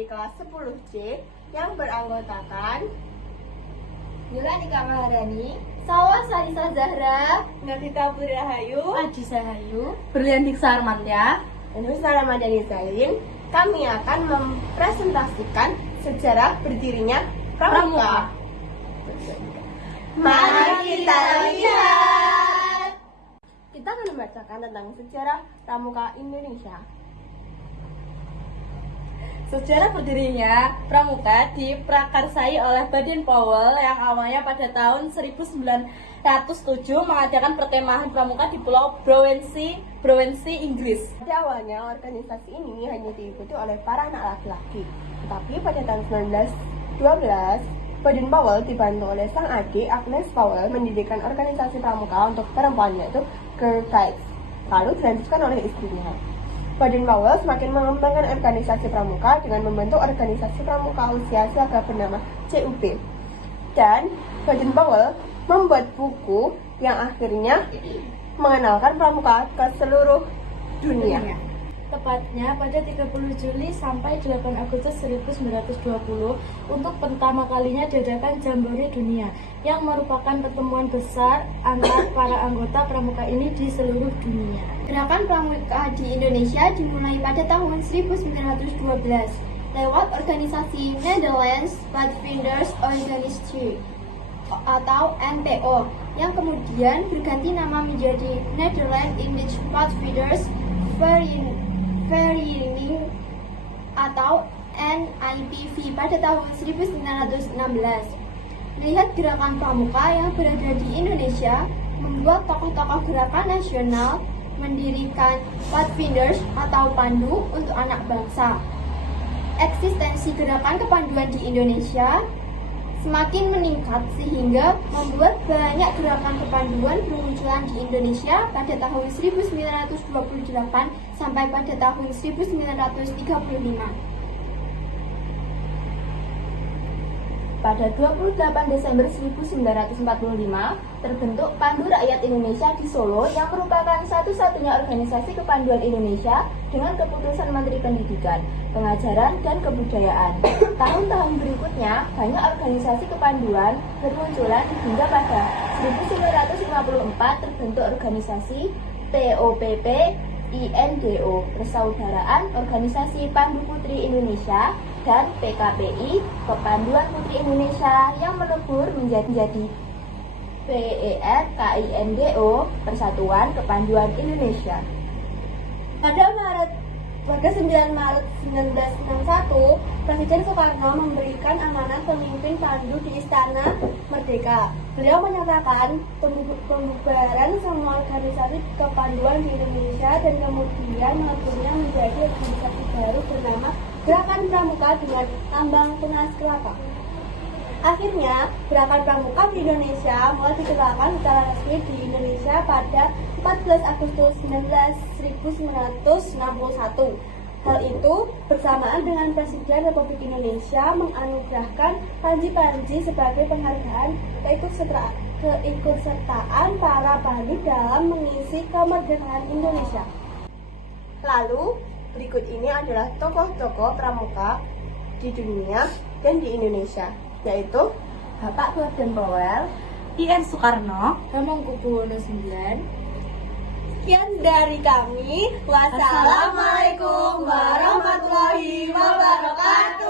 dari kelas 10C yang beranggotakan Yulanika Maharani, Salwa Salisa Zahra, Nafita Burahayu, Adi Sahayu, Berlian Diksa Armantia, dan Husna Ramadhani Zain. Kami akan mempresentasikan sejarah berdirinya Pramuka. Mari kita lihat. Kita akan membacakan tentang sejarah Pramuka Indonesia. Sejarah berdirinya Pramuka diprakarsai oleh Baden-Powell yang awalnya pada tahun 1907 mengadakan perkemahan pramuka di Pulau Brownsea, Inggris. Pada awalnya organisasi ini hanya diikuti oleh para anak laki-laki. Tetapi pada tahun 1912, Baden-Powell dibantu oleh sang adik Agnes Powell mendirikan organisasi pramuka untuk perempuan yaitu Girl Guides. Lalu dilanjutkan oleh istrinya. Baden-Powell semakin mengembangkan organisasi pramuka dengan membentuk organisasi pramuka usia siaga bernama CUP. Dan Baden-Powell membuat buku yang akhirnya mengenalkan pramuka ke seluruh dunia. Tepatnya pada 30 Juli sampai 8 Agustus 1920 untuk pertama kalinya diadakan Jambore Dunia yang merupakan pertemuan besar antar para anggota pramuka ini di seluruh dunia. Gerakan pramuka di Indonesia dimulai pada tahun 1912 lewat organisasi Netherlands Pathfinders Organisatie atau NPO yang kemudian berganti nama menjadi Netherlands Indisch Pathfinders Vereniging atau NIPV pada tahun 1916. Melihat gerakan pramuka yang berada di Indonesia, membuat tokoh-tokoh gerakan nasional mendirikan Pathfinders atau Pandu untuk anak bangsa. Eksistensi gerakan kepanduan di Indonesia semakin meningkat sehingga membuat banyak gerakan kepanduan bermunculan di Indonesia pada tahun 1928 sampai pada tahun 1935. Pada 28 Desember 1945, terbentuk Pandu Rakyat Indonesia di Solo yang merupakan satu-satunya organisasi kepanduan Indonesia dengan keputusan Menteri Pendidikan, Pengajaran, dan Kebudayaan. Tahun-tahun berikutnya, banyak organisasi kepanduan bermunculan hingga pada 1954 terbentuk organisasi POPP INDO, Persaudaraan Organisasi Pandu Putri Indonesia, dan PKPI, Kepanduan Putri Indonesia, yang melebur menjadi PERKINDO, Persatuan Kepanduan Indonesia. Pada 9 Maret 1961, Presiden Soekarno memberikan amanat pemimpin Pandu di Istana Merdeka. Beliau menyatakan pembubaran semua organisasi kepanduan di Indonesia dan kemudian meleburnya menjadi organisasi baru bernama Gerakan Pramuka dengan lambang tunas kelapa. Akhirnya, Gerakan Pramuka di Indonesia mulai digerakkan secara resmi di Indonesia pada 14 Agustus 1961. Hal itu bersamaan dengan Presiden Republik Indonesia menganugerahkan Panji-Panji sebagai penghargaan keikutsertaan para Pandu dalam mengisi kemerdekaan Indonesia. Lalu, berikut ini adalah tokoh-tokoh pramuka di dunia dan di Indonesia, yaitu Bapak Baden-Powell, I.N. Soekarno, Hamengkubuwono IX. Sekian dari kami. Wassalamualaikum warahmatullahi wabarakatuh.